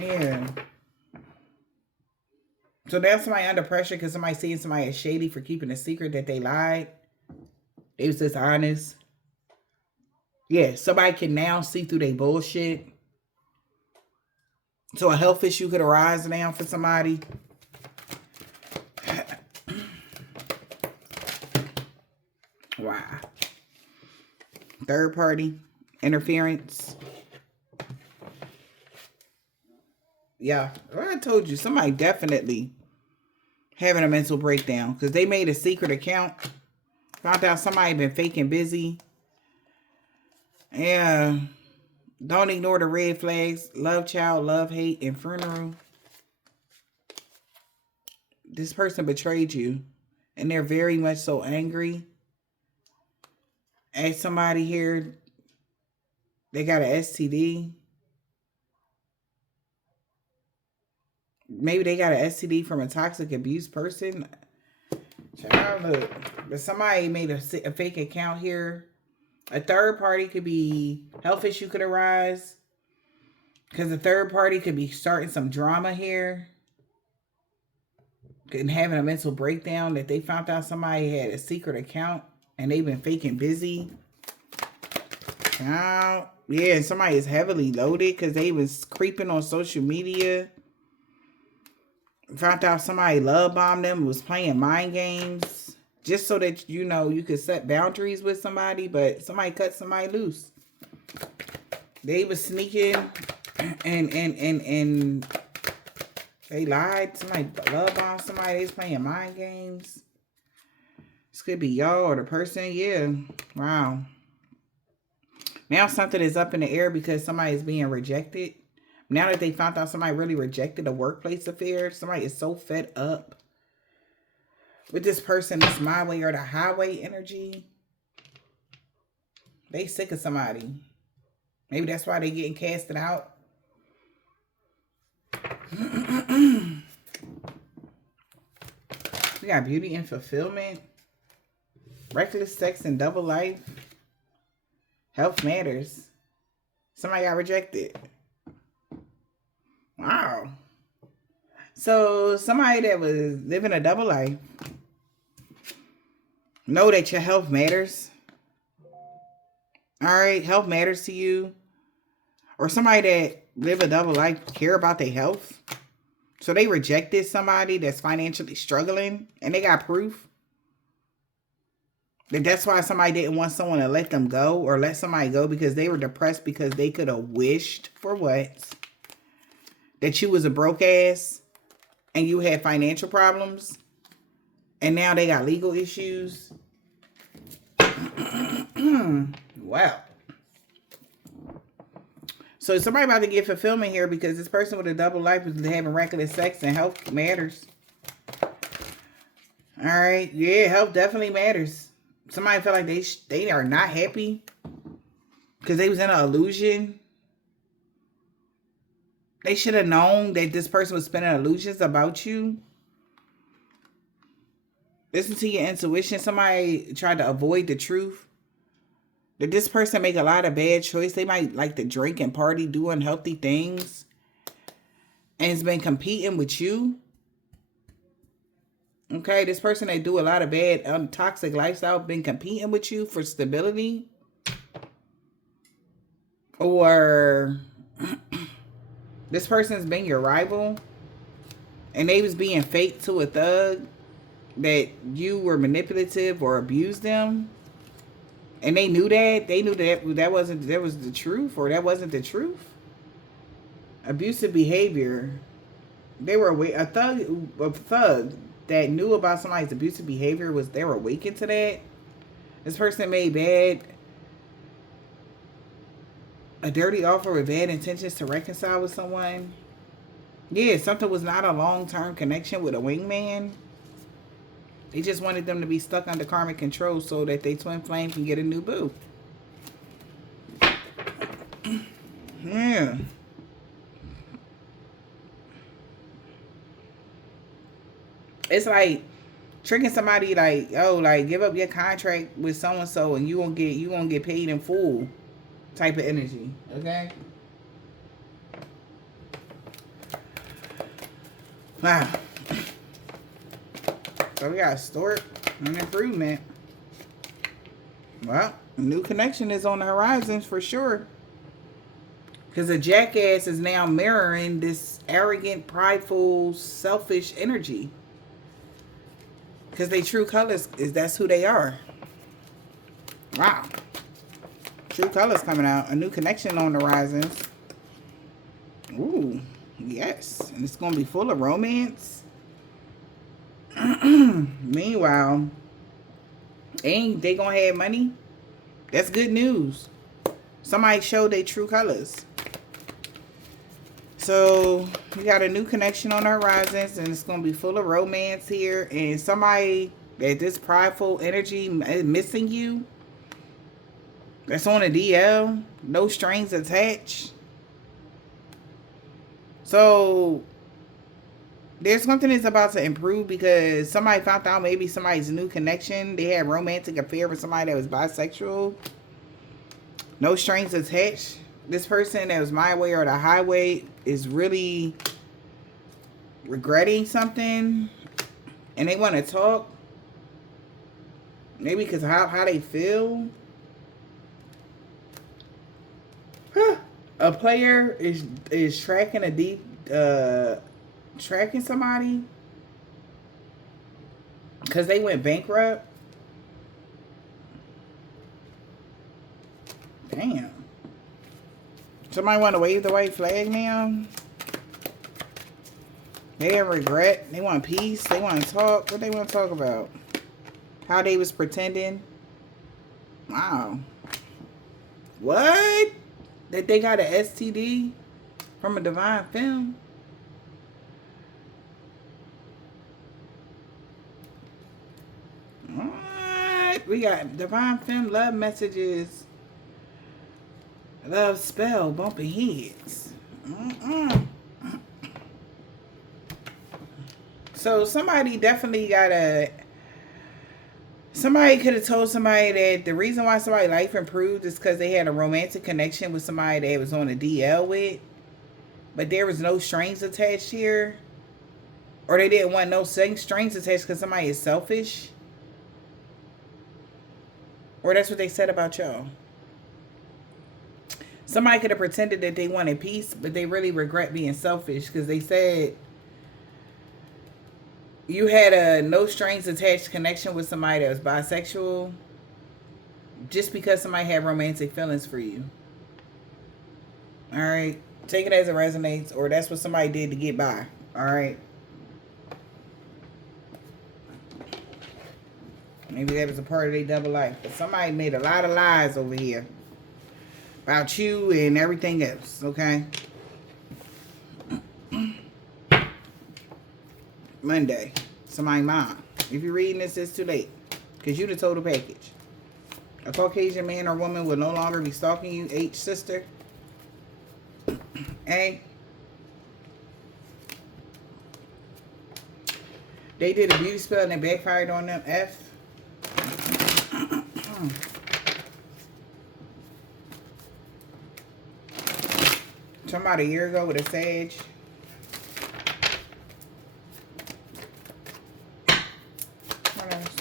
Yeah. So now somebody under pressure because somebody seeing somebody as shady for keeping a secret that they lied. They was dishonest. Yeah, somebody can now see through their bullshit. So a health issue could arise now for somebody. Wow. Third party interference. Yeah, well, I told you, somebody definitely having a mental breakdown because they made a secret account. Found out somebody been faking busy. Yeah. Don't ignore the red flags. Love child, love hate, and funeral. This person betrayed you. And they're very much so angry. As somebody here, they got an STD. Maybe they got an STD from a toxic abuse person. Child, look. But somebody made a fake account here. A third party could be health issue could arise. Because the third party could be starting some drama here. and having a mental breakdown that they found out somebody had a secret account and they've been faking busy. Yeah, somebody is heavily loaded because they was creeping on social media. Found out somebody love bombed them, was playing mind games. Just so that, you know, you could set boundaries with somebody, but somebody cut somebody loose. They was sneaking and they lied. Somebody love bombed somebody. They was playing mind games. This could be y'all or the person. Yeah. Wow. Now something is up in the air because somebody is being rejected. Now that they found out somebody really rejected a workplace affair, somebody is so fed up with this person, this my way or the highway energy. They sick of somebody. Maybe that's why they getting casted out. We got beauty and fulfillment. Reckless sex and double life. Health matters. Somebody got rejected. Wow. So somebody that was living a double life, know that your health matters. All right, health matters to you. Or somebody that live a double life care about their health. So they rejected somebody that's financially struggling and they got proof. That's why somebody didn't want someone to let them go or let somebody go because they were depressed because they could have wished for what? That you was a broke ass and you had financial problems and now they got legal issues. Wow. So somebody about to get fulfillment here because this person with a double life is having reckless sex and health matters. All right. Yeah, health definitely matters. Somebody felt like they are not happy because they was in an illusion. They should have known that this person was spinning illusions about you. Listen to your intuition. Somebody tried to avoid the truth. Did this person make a lot of bad choices? They might like to drink and party, do unhealthy things. And it's been competing with you. Okay, this person that do a lot of bad, toxic lifestyle been competing with you for stability. Or this person's been your rival. And they was being fake to a thug that you were manipulative or abused them. And they knew that. They knew that was the truth or that wasn't the truth. Abusive behavior. They were a thug that knew about somebody's abusive behavior they were awakened to that. This person made a dirty offer with bad intentions to reconcile with someone. Yeah, something was not a long-term connection with a wingman. They just wanted them to be stuck under karmic control so that they twin flame can get a new boo. Yeah. It's like tricking somebody like, oh, like give up your contract with so-and-so and you won't get paid in full type of energy. Okay? Wow. So we got stork and improvement. Well, a new connection is on the horizon for sure. Because a jackass is now mirroring this arrogant, prideful, selfish energy. Because they true colors that's who they are. Wow. True colors coming out. A new connection on the horizon. Ooh, yes. And it's going to be full of romance. Meanwhile, ain't they gonna have money? That's good news. Somebody showed their true colors. So we got a new connection on the horizons, and it's gonna be full of romance here. And somebody that this prideful energy is missing you. That's on a DL, no strings attached. So there's something that's about to improve because somebody found out maybe somebody's new connection. They had romantic affair with somebody that was bisexual. No strings attached. This person that was my way or the highway is really regretting something. And they want to talk. Maybe because how they feel. A player is tracking tracking somebody because they went bankrupt. Damn. Somebody want to wave the white flag now? They have regret. They want peace. They want to talk. What they want to talk about? How they was pretending. Wow. What? That they got an STD from a divine film? What? We got divine film, love messages, love spell, bumping heads. So somebody definitely somebody could have told somebody that the reason why somebody's life improved is because they had a romantic connection with somebody they was on a DL with, but there was no strings attached here, or they didn't want no strings attached because somebody is selfish, or that's what they said about y'all. Somebody could have pretended that they wanted peace, but they really regret being selfish because they said you had a no strings attached connection with somebody that was bisexual just because somebody had romantic feelings for you. All right. Take it as it resonates, or that's what somebody did to get by. All right. Maybe that was a part of their double life. But somebody made a lot of lies over here about you and everything else. Okay. Monday. Somebody mom. If you're reading this, it's too late. Because you the total package. A Caucasian man or woman will no longer be stalking you. H, sister. A. They did a beauty spell and it backfired on them. F. About a year ago with a sage. What else?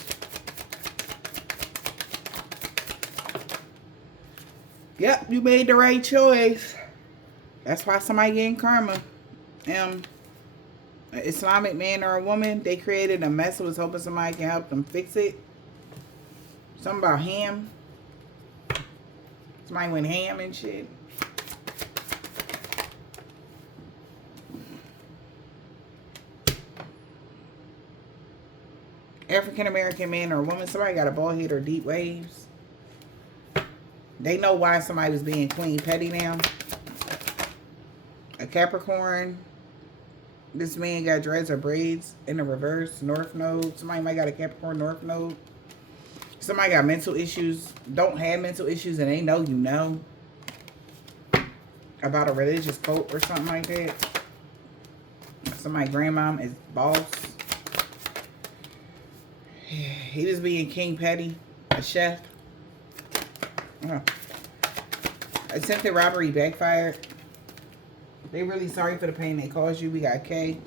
Yep, you made the right choice. That's why somebody getting karma. An Islamic man or a woman, they created a mess and was hoping somebody can help them fix it. Something about ham. Somebody went ham and shit. African American man or woman, somebody got a bald head or deep waves. They know why somebody was being Queen Petty now. A Capricorn. This man got dreads or braids in the reverse, North Node. Somebody might got a Capricorn North Node. Somebody got mental issues, don't have mental issues, and they know you know. About a religious cult or something like that. Somebody's grandmom is boss. He was being King Petty, a chef. Attempted robbery backfired. They really sorry for the pain they caused you. We got K.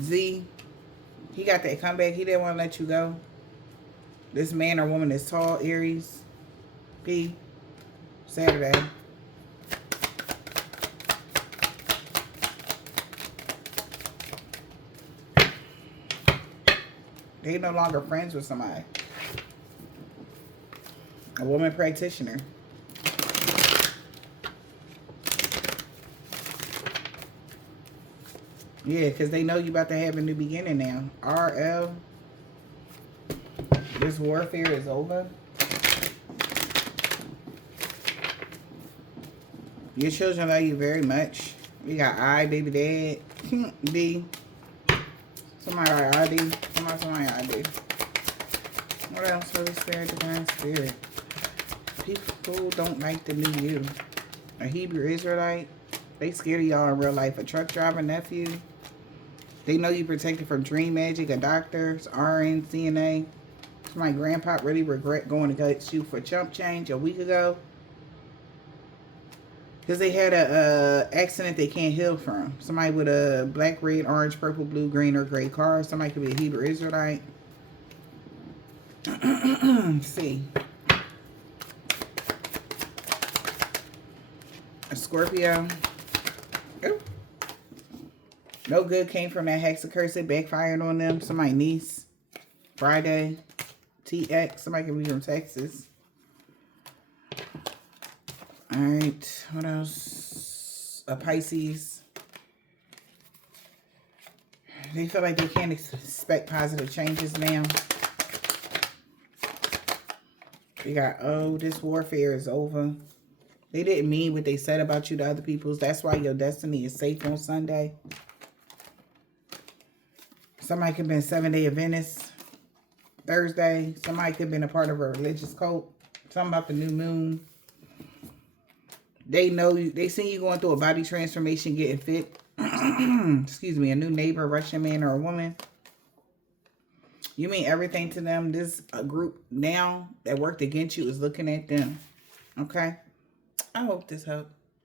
Z. He got that comeback. He didn't want to let you go. This man or woman is tall. Aries. P. Saturday. They no longer friends with somebody. A woman practitioner. Yeah, because they know you about to have a new beginning now. RL. This warfare is over. Your children love you very much. We got I, baby dad. D. Somebody got ID. Somebody ID. What else? Holy Spirit, Divine Spirit. People don't like the new you. A Hebrew Israelite. They scared of y'all in real life. A truck driver nephew. They know you protected from dream magic. A doctor. RN, CNA. My grandpa really regret going to get you for chump change a week ago. Because they had a accident they can't heal from. Somebody with a black, red, orange, purple, blue, green, or gray car. Somebody could be a Hebrew Israelite. See. A Scorpio. Ooh. No good came from that hex curse. It backfired on them. Somebody niece. Friday. TX. Somebody could be from Texas. Alright. What else? A Pisces. They feel like they can't expect positive changes now. We got, oh, this warfare is over. They didn't mean what they said about you to other people's. That's why your destiny is safe on Sunday. Somebody could have been 7-day Adventist. Thursday. Somebody could have been a part of a religious cult. Something about the new moon. They know you. They seen you going through a body transformation, getting fit. Excuse me. A new neighbor, a Russian man or a woman. You mean everything to them. This group now that worked against you is looking at them. Okay? I hope this helped.